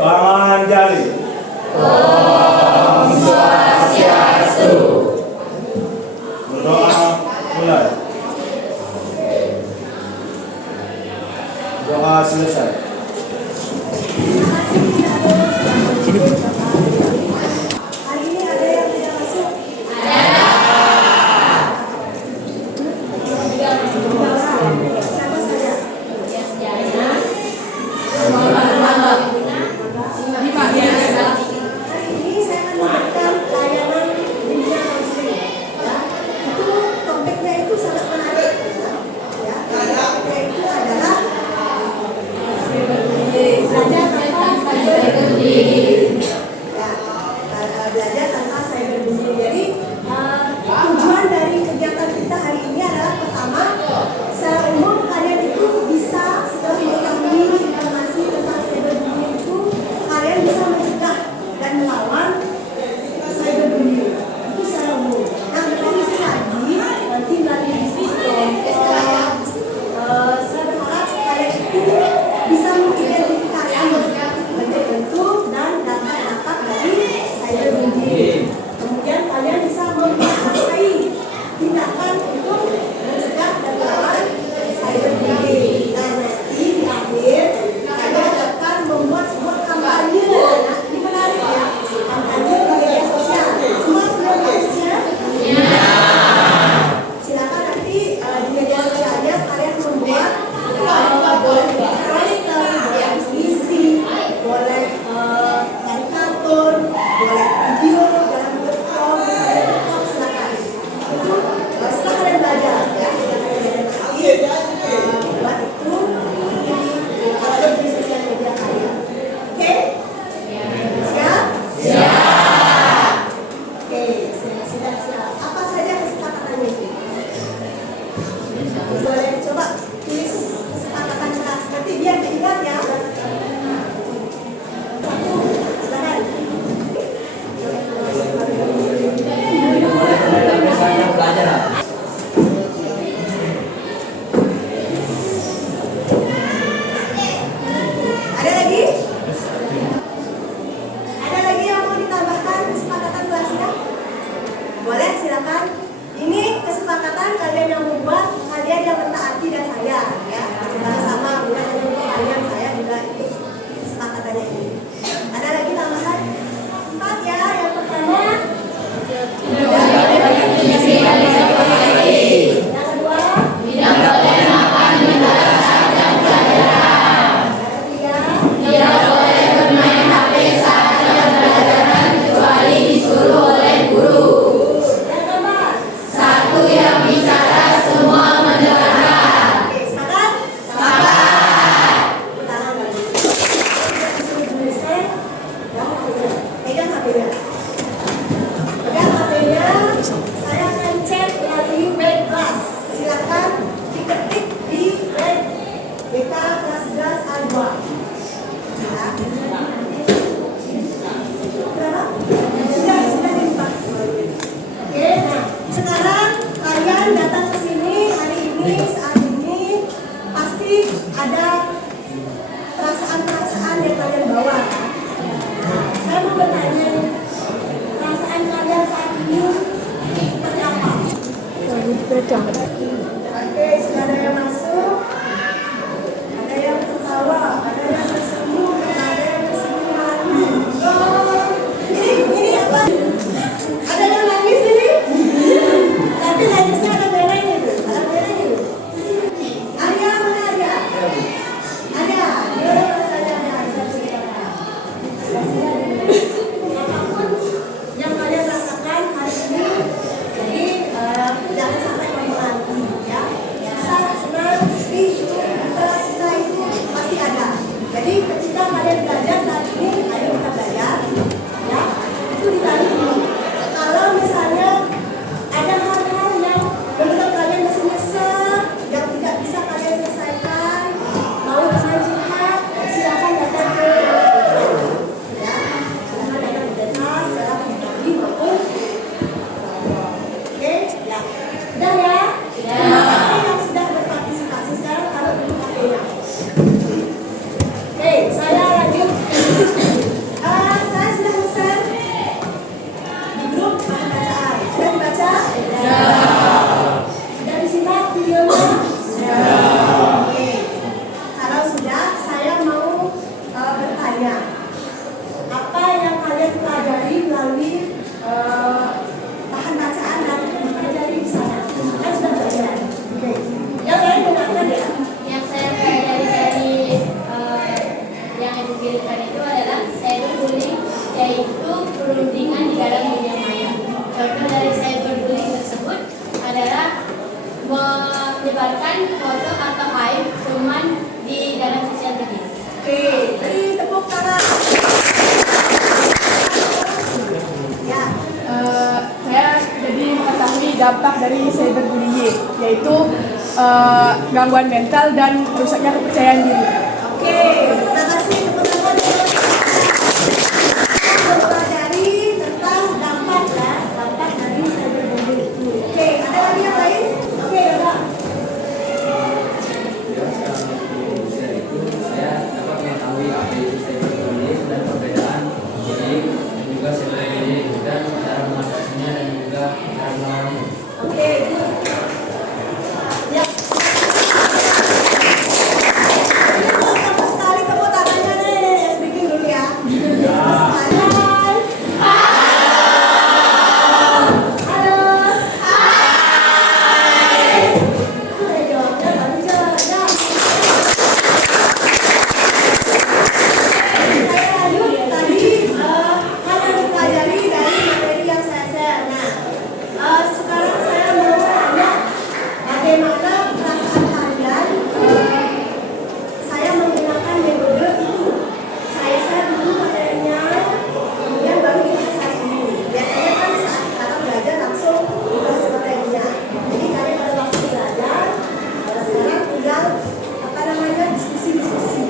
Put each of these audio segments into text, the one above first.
Bang Anjali. Om Swastiastu. Berdoa mulai. Doa selesai. Hari ini ada yang tidak masuk? Siapa saja? Hari ini saya akan memberikan layanan dunia konseling. Ya, itu topiknya itu sangat menarik. Ya, topiknya itu adalah belajar tanpa cyberbullying. Ya, belajar tanpa cyberbullying. Jadi tujuan dari kegiatan kita hari ini adalah pertama, secara umum kalian itu bisa setelah mengetahui informasi tentang cyberbullying itu, kalian bisa mencegah dan melawan cyberbullying itu secara umum. Nah, lebih khusus lagi nanti melalui diskusi kelompok, saya berharap kalian itu bisa mengidentifikasi bentuk-bentuk dan dampak-dampak dari cyberbullying. Kemudian kalian bisa menguasai tindakan untuk mencegah dan melawan cyberbullying. Nah, nanti di akhir kalian akan membuat sebuah kampanye. Nah, ini menarik ya, kampanye di media sosial. Semua sudah tahunya? Silakan nanti di media sosialnya kalian membuat boleh karakter, boleh puisi, boleh karikatur, boleh video dalam bentuk film, misalnya TikTok, silakan. Itu setelah kalian belajar ya, setelah kalian belajar nanti buat itu upload di sosial media kalian. Oke? Siap? Siap. Oke, siap. Apa saja kesepakatannya itu? Boleh coba tulis kesepakatan kelas, nanti biar diingat ya. Satu, silakan. Ada lagi? Ada lagi yang mau ditambahkan kesepakatan kelasnya? Boleh, silakan. Ini kesepakatan kalian yang membuat, kalian yang mentaati dan saya ya. Sama bukan hanya untuk kalian, saya juga ikut kesepakatannya ini. Ada lagi tambahan? 4 ya. Yang pertama, yang kedua, yang ketiga, yang keempat. Oke, sepakat? Tangan lagi. Pegang HP-nya. Pegang HP-nya. Saya akan chat melalui web class. Silakan diketik di web BK kelas 11 A2. Ya. Berapa? Sudah dibuka. Oke, nah sekarang kalian datang ke sini hari ini, saat ini pasti ada perasaan-perasaan yang kalian bawa. Nah, saya mau bertanya nih, perasaan kalian saat ini seperti apa? Oke, sudah ada yang masuk, ada yang tertawa, ada yang tersenyum, ada yang tersenyum malu. Oh, ini apa? Ada yang nangis ini? Tapi nangisnya ada merahnya tuh, ada merahnya tuh. Arya, mana Arya? Arya, gimana rasanya Arya? Apapun yang kalian rasakan hari ini, jadi jangan sampai mengulangi ya. Susah, senang, sedih, kita itu pasti ada. Jadi ketika kalian belajar saat ini, ayo kita belajar ya. Itu ditanya dulu. Kalau misalnya ada hal-hal yang menurut kalian masih nyesel, yang tidak bisa kalian selesaikan, mau dengan curhat, silakan datang ke ya. dampak dari cyberbullying, yaitu gangguan mental dan rusaknya kepercayaan diri. Oke, terima kasih teman-teman. Kita mempelajari tentang dampak dari cyberbullying itu. Oke, ada lagi yang lain? Oke, Yoga. Saya dapat mengetahui apa itu cyberbullying dan perbedaan bullying dan juga cyberbullying dan cara mengatasinya dan juga cara melawannya. Oke, good. Ya. Pertama sekali tepuk tangannya nih, speaking dulu ya. Halo. Halo. Hai. Jawabnya baru jalan. Saya lanjut tadi hanya mempelajari dari materi yang saya share. Nah, sekarang saya mau tanya bagaimana perasaan kalian saya menggunakan metode itu. Saya share dulu materinya, kemudian baru kita share ini. Biasanya kan saat sekarang belajar langsung dibahas materinya. Jadi kalian pada waktu belajar, sekarang tinggal diskusi-diskusi.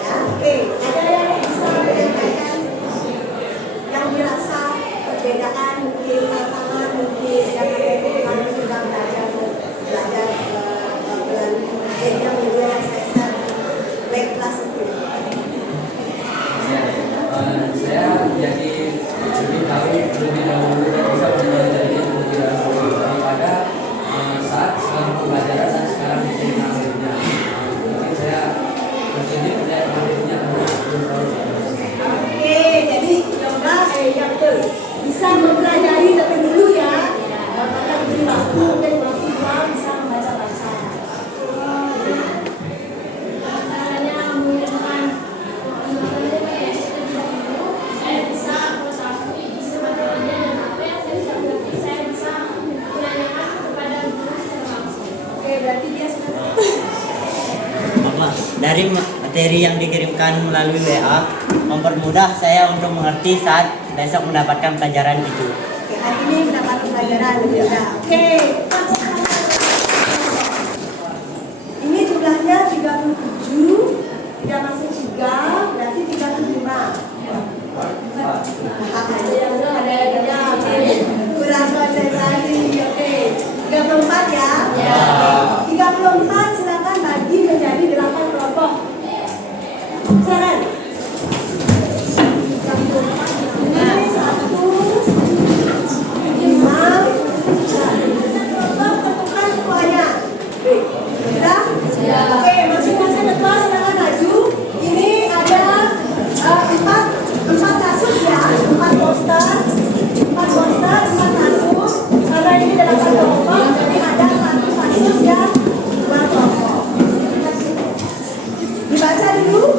Ya, oke. Ada yang bisa menyampaikan yang dirasa perbedaan, mungkin tantangan, mungkin yang kalian sedang belajar melalui media yang saya share web kelas itu. Saya jadi lebih tahu lebih dahulu dan bisa mempelajari lebih dahulu daripada saat sekarang pembelajaran dan sekarang menjadi materinya. Mungkin saya menjadi materinya belum tahu. Oke, jadi Yoga yang bisa mempelajari lebih dulu ya. Maka diberi waktu mungkin waktu luang bisa membaca-baca. Oke, berarti dia sudah. Dari materi yang dikirimkan melalui WA mempermudah saya untuk mengerti saat besok mendapatkan pelajaran itu. Oke, hari ini mendapat pelajaran ya. Oke. Ini jumlahnya 37, tidak masuk 3, berarti 35. Ada yang kurang konsentrasi. Oke. 34 ya? Ya. 34 silakan bagi menjadi 8 kelompok. Silakan. Ini 1, 5, 6. Tentukan semuanya. Sudah? Oke, masing-masing ketua silakan maju. Ini ada 4 kasus ya, 4 poster, 4 kasus. Karena ini 8 kelompok, jadi ada 1 kasus yang 2 kelompok. Dibaca dulu.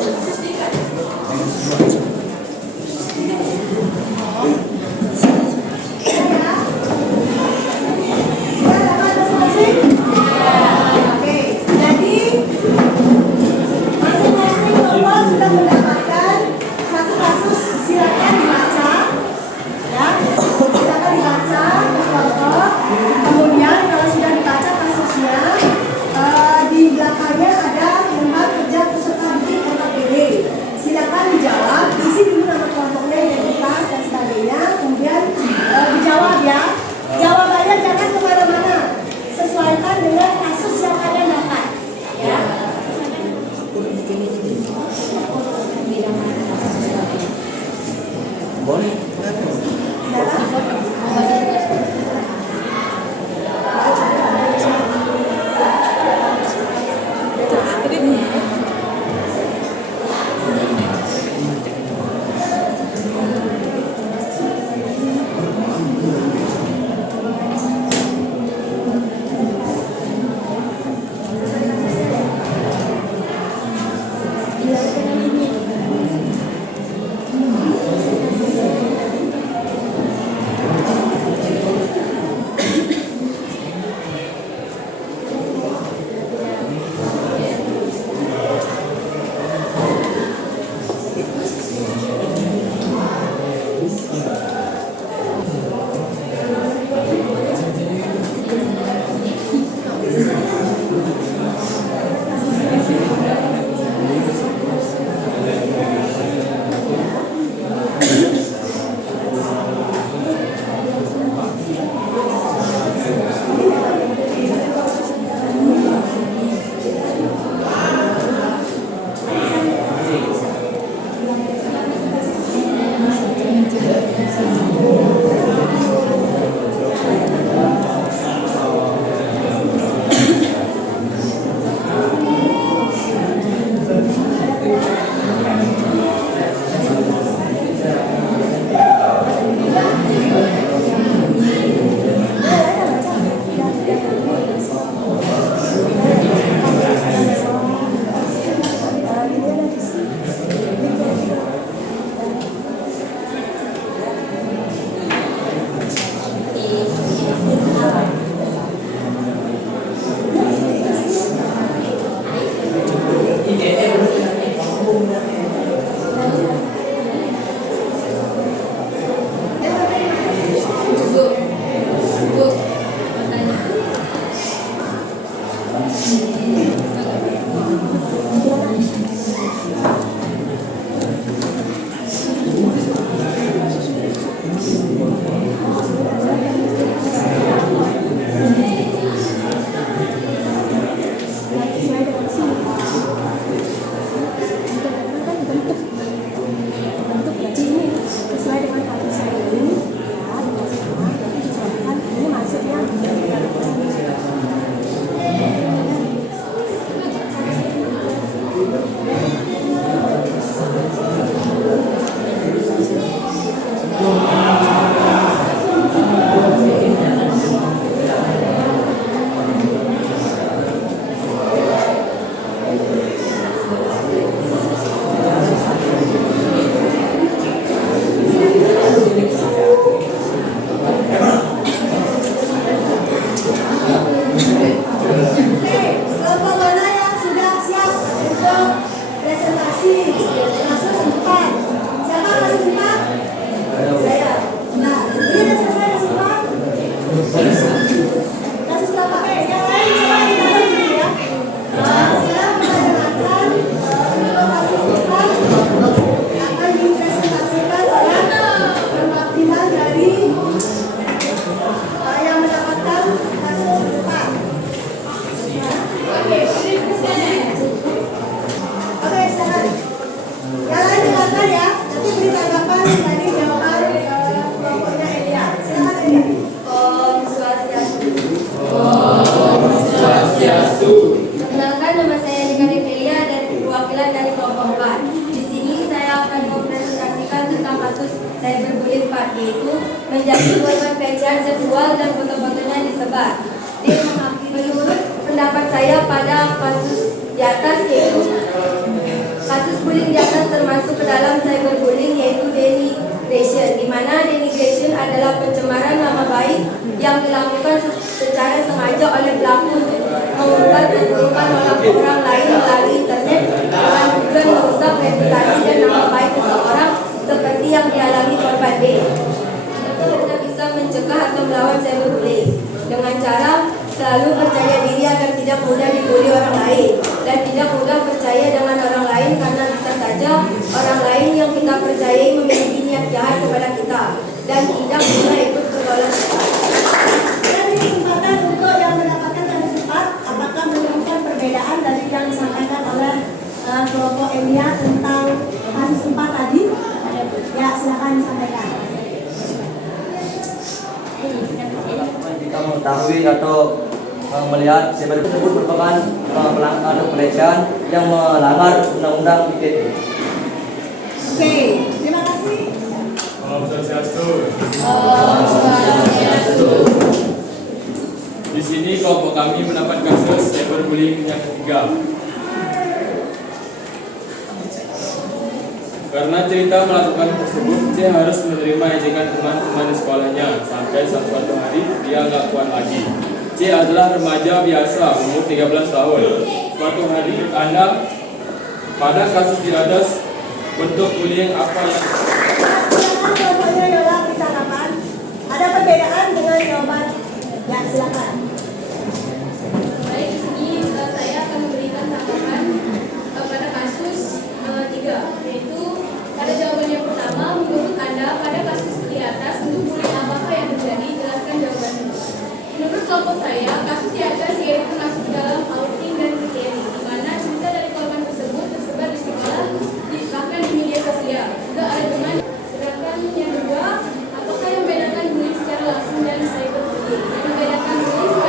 Bentuk berarti ini sesuai dengan kasus saya ini, ya, dikasih sama, berarti dijelaskan ini masuknya. Kelompok mana yang sudah siap untuk presentasi kasus 4? Siapa kasus 4? Saya. Nah, ini sudah selesai kasus 4? Kasus berapa? Yang lain coba ditanyakan dulu ya. Sekarang kita dengarkan untuk kasus 4 akan dipresentasikan oleh perwakilan dari yang mendapatkan kasus 4. Oke, silakan. Yang lain dengarkan ya. Nanti beri tanggapan dari jawaban kelompoknya Elia. Silakan Elia. Om Swastiastu. Swastiastu. Perkenalkan, nama saya Nika Develia dan perwakilan dari kelompok 4. Di sini saya akan mempresentasikan tentang kasus cyberbullying 4, yaitu menjadi korban pelecehan seksual dan foto-fotonya disebar. Menurut pendapat saya pada kasus di atas, yaitu kasus bullying di atas termasuk ke dalam cyberbullying, yaitu denigration, di mana denigration adalah pencemaran nama baik yang dilakukan secara sengaja oleh pelaku untuk mengumbar keburukan orang lain melalui internet dengan tujuan merusak reputasi dan nama baik seseorang seperti yang dialami korban B. Kita bisa mencegah atau melawan cyberbullying dengan cara selalu percaya diri agar tidak mudah dibully orang lain dan tidak mudah percaya dengan orang lain, karena bisa saja orang lain yang kita percayai memiliki niat jahat kepada kita dan tidak mudah ikut pergaulan kita. Dan ini kesempatan untuk yang mendapatkan kasus 4, apakah menemukan perbedaan dari yang disampaikan oleh kelompok Elia tentang kasus 4 tadi? Ya, silakan disampaikan. Kita mengetahui atau melihat cyber tersebut merupakan pelanggaran atau pelecehan yang melanggar undang-undang ITE. Oke, terima kasih. Om Swastiastu. Di sini kelompok kami mendapat kasus cyberbullying yang ketiga. Karena cerita melakukan tersebut, C harus menerima ejekan teman-teman di sekolahnya sampai suatu hari dia nggak kuat lagi. C adalah remaja biasa, umur 13 tahun. Suatu hari Anda pada kasus di atas, bentuk bullying apa yang Silakan kelompoknya Yola beri tanggapan. Ada perbedaan dengan jawaban? Ya, silakan. Baik, di sini saya akan memberikan tanggapan pada kasus 3, yaitu pada jawaban yang pertama, menurut Anda pada kasus di atas untuk bullying apakah yang terjadi? Jelaskan jawabannya. Menurut kelompok saya, kasus di atas yaitu masuk dalam outing dan bullying, di mana cerita dari korban tersebut tersebar di sekolah, bahkan di media sosial. Juga ada dengan. Sedangkan yang kedua, apakah yang membedakan bullying secara langsung dan cyberbullying? Yang membedakan bullying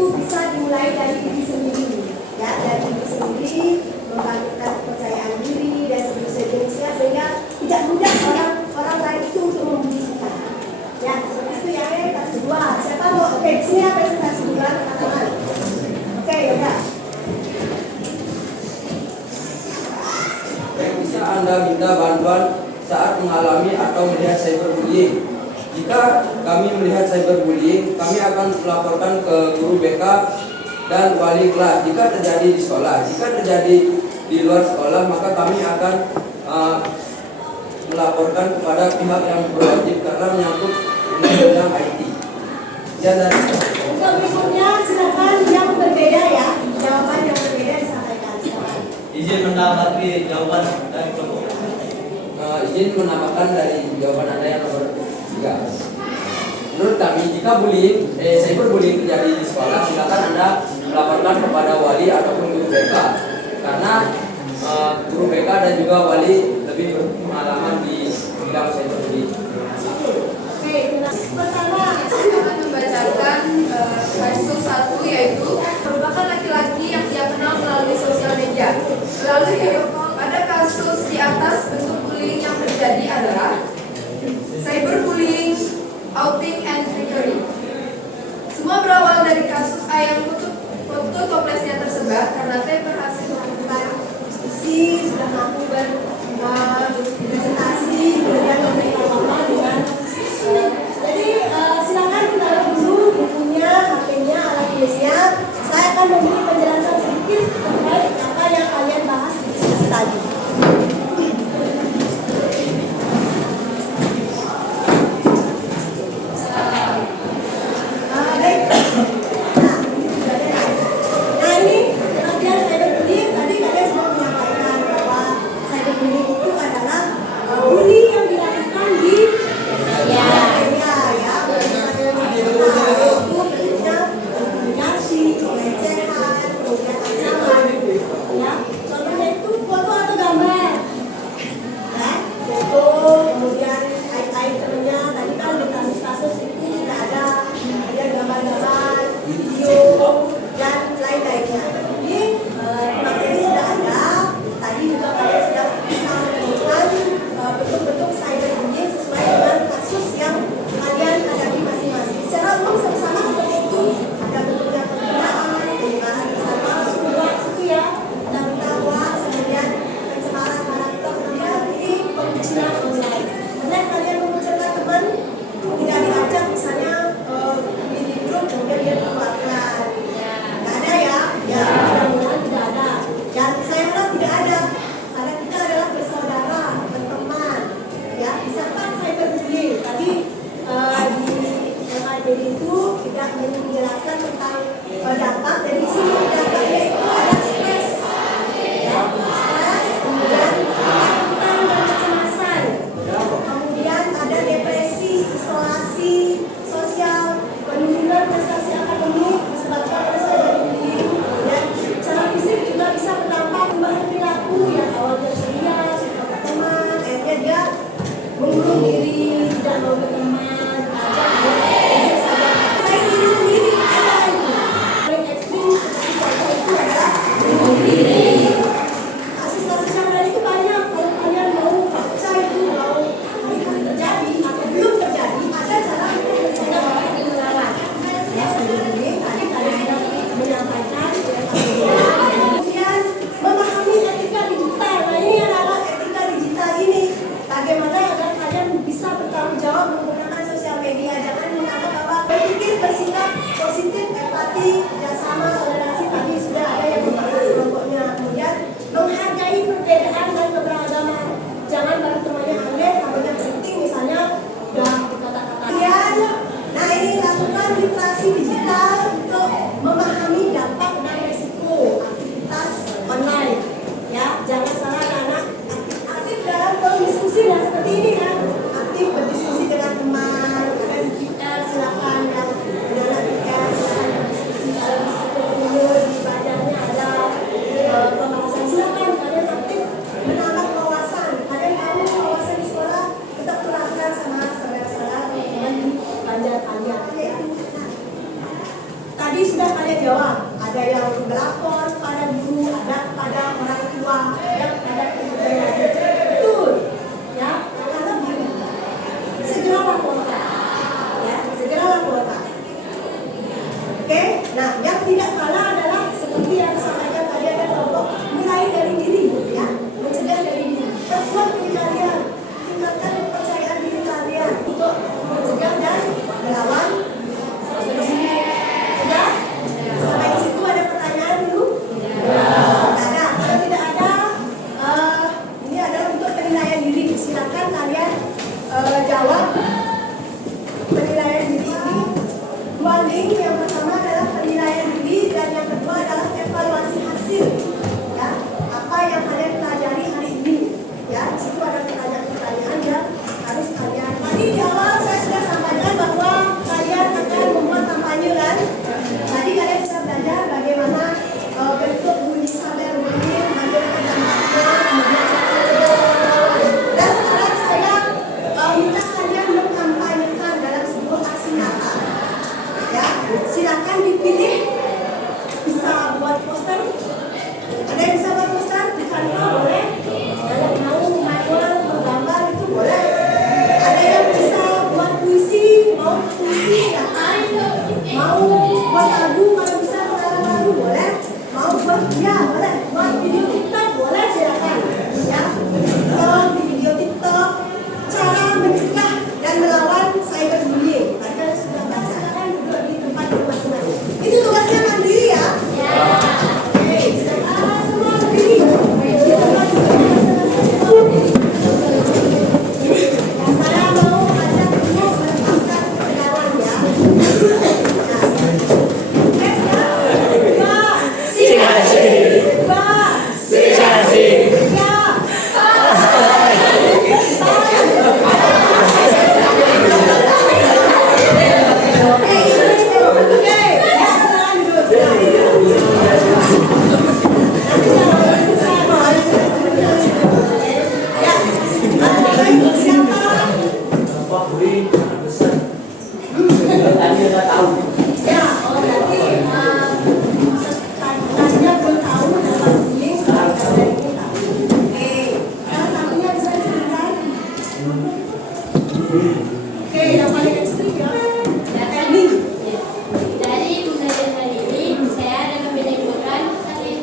itu bisa dimulai dari diri sendiri, ya, dari diri sendiri, membangkitkan kepercayaan diri dan sejenisnya sehingga tidak mudah orang lain itu untuk memuji kita. Ya, seperti itu ya. Kelas kedua, siapa mau? Oke, sini apa yang kelas kedua katakan? Oke, ya. Yang bisa Anda minta bantuan saat mengalami atau melihat cyberbullying. Jika kami melihat cyberbullying, kami akan melaporkan ke guru BK dan wali kelas. Jika terjadi di sekolah, jika terjadi di luar sekolah, maka kami akan melaporkan kepada pihak yang berwajib karena menyangkut undang-undang IT. Ya, dan Untuk berikutnya silakan yang berbeda ya, jawaban yang berbeda disampaikan. Silakan. Izin menanggapi jawaban dari kelompok. Izin menambahkan dari jawaban Anda yang nomor 3. Menurut kami, jika cyberbullying terjadi di sekolah, silakan Anda melaporkan kepada wali ataupun guru BK karena guru BK dan juga wali lebih berpengalaman di bidang cyberbullying. Oke, pertama Saya akan membacakan kasus 1, yaitu merupakan laki-laki yang dia kenal melalui sosial media. Melalui video call, pada kasus di atas, bentuk bullying yang terjadi adalah cyberbullying, outing, and trickery. Semua berawal dari kasus A yang foto toplesnya tersebar karena T berhasil melakukan diskusi, sudah mampu berpresentasi, kemudian memberikan wawasan dengan jadi silakan kita lihat dulu bukunya, HP-nya, alat tulisnya. Saya akan memberi penjelasan sedikit terkait apa yang kalian bahas di diskusi tadi. Baik. Nah, ini pengertian cyberbullying. Tadi kalian sudah menyampaikan bahwa cyberbullying itu adalah bully yang dilakukan di media, ya, intimidasi, pelecehan, kemudian ancaman, ya. Contohnya itu foto atau gambar, ya, foto, kemudian aib-aib temennya. Tadi kan di kasus-kasus itu sudah ada gambar-gambar, video, dan lain-lainnya. Jadi materi sudah ada. Tadi juga kalian sudah bisa menemukan bentuk-bentuk cyberbullying sesuai dengan kasus yang kalian hadapi masing-masing. Secara umum sama-sama seperti itu. Ada bentuknya penghinaan, penyebaran pesan palsu, itu ya, tentang hoax, kemudian pencemaran karakter, kemudian ini pembucinan online. Kemudian kalian memunculkan teman tidak diajak misalnya di grup, kemudian dia keluarkan. Nggak ada ya? Ya, mudah-mudahan tidak ada. Dan saya harap tidak ada. Karena kita adalah bersaudara, berteman, ya. Misalkan cyberbullying tadi di LKPD itu tidak menjelaskan tentang dampak. Dari sini dampaknya itu ada stres, ya, stres, kemudian ketakutan dan kecemasan, kemudian ada depresi, isolasi sosial, penurunan prestasi akademik disebabkan oleh cyberbullying. Dan secara fisik juga bisa berdampak perubahan perilaku yang awalnya ceria, suka berteman, akhirnya dia mengurung diri, tidak mau berteman, ajak saja. Selain diri sendiri ada itu. Paling ekstrim seperti contoh itu adalah bunuh diri. Kasus-kasus yang lain itu banyak. Kalau kalian mau baca itu, mau itu terjadi atau belum terjadi, ada cara untuk mencegah penularan. Ya, cyberbullying tadi kalian sudah menyampaikan. Kemudian memahami etika digital. Nah, ini adalah etika digital ini. Bagaimana agar kalian bisa bertanggung jawab menggunakan sosial media. Jangan menganggap bahwa berpikir, bersikap positif, empati, kerjasama, toleransi. Tadi sudah ada yang membahas kelompoknya. Kemudian menghargai perbedaan dan keberagaman. Jangan baru temannya aneh, temannya penting, misalnya udah kata-kata. Kemudian, nah ini lakukan literasi digital untuk memahami dampak dan resiko aktivitas online. Ya, jangan salah anak aktif dalam forum diskusi dan seperti ini kan, aktif berdiskusi dengan teman. Ada di Twitter, silakan yang anak Twitter silakan berdiskusi. Kalau di situ di badannya ada pembahasan, silakan kalian aktif menambah wawasan. Kalian tahu wawasan di sekolah tetap tularkan sama saudara-saudara teman-teman di pelajar kalian. Nah, tadi sudah kalian jawab. Ada yang melapor pada guru, ada pada orang tua, ada pada keluarga. Betul. Ya, karena begini. Segera laporkan. Ya, segera laporkan. Oke, nah yang tidak kalah adalah seperti yang disampaikan tadi ada kelompok mulai dari diri, ya, mencegah dari diri. Perkuat diri kalian, tingkatkan kepercayaan diri kalian untuk mencegah dan melawan. Sudah? Sampai di situ ada pertanyaan dulu? Tidak ada. Kalau tidak ada, ini adalah untuk penilaian diri. Silakan kalian jawab penilaian diri ini. Dua link, yang pertama adalah penilaian diri dan yang kedua adalah evaluasi hasil. Ya, apa yang kalian pelajari hari ini? Ya, di situ ada pertanyaan-pertanyaan yang harus kalian. Tadi di awal saya sudah sampaikan bahwa kalian akan membuat kampanye kan? Tadi kalian sudah belajar bagaimana bentuk bunyi sadar bunyi, bagaimana dampaknya, kemudian dan sekarang saya minta kalian mengkampanyekan dalam sebuah aksi nyata. Ya, silakan dipilih. Bisa buat poster. Ada yang bisa buat poster di Canva boleh. Kalau mau manual menggambar itu boleh. Ada yang bisa buat puisi, mau puisi silakan. Mau buat lagu, kalau bisa mengarang lagu boleh. Mau buat boleh. Buat video TikTok boleh, silakan. Ya, di video TikTok cara mencegah dan melawan cyberbullying. Kalian sudah tahu, silakan duduk di tempat masing-masing. Itu tugasnya mandiri ya. Oke, semua berdiri. Saya mau ajak dulu melepaskan ketegangan ya. Oke, yang paling ekstrim ya. Ini. Dari pembelajaran hari ini, saya dapat menyimpulkan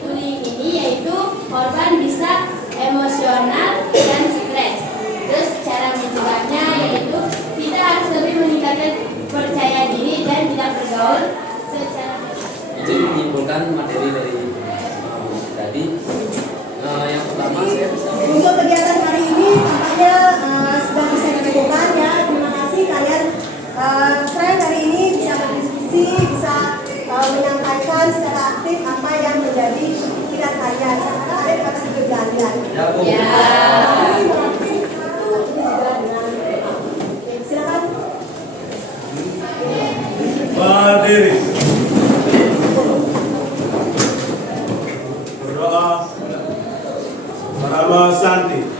bullying ini yaitu korban bisa emosional dan stres. Terus cara mencegahnya yaitu kita harus lebih meningkatkan percaya diri dan tidak bergaul secara. Jadi menyimpulkan materi dari tadi. Yang pertama saya bisa. Untuk kegiatan hari ini tampaknya sudah bisa dilakukan ya. Terima kasih kalian keren hari ini bisa berdiskusi, bisa menyampaikan secara aktif apa yang menjadi pikiran kalian. Karena kalian harus bergantian. Ya. Silakan. Berdiri. Berdoa. Parama Santi.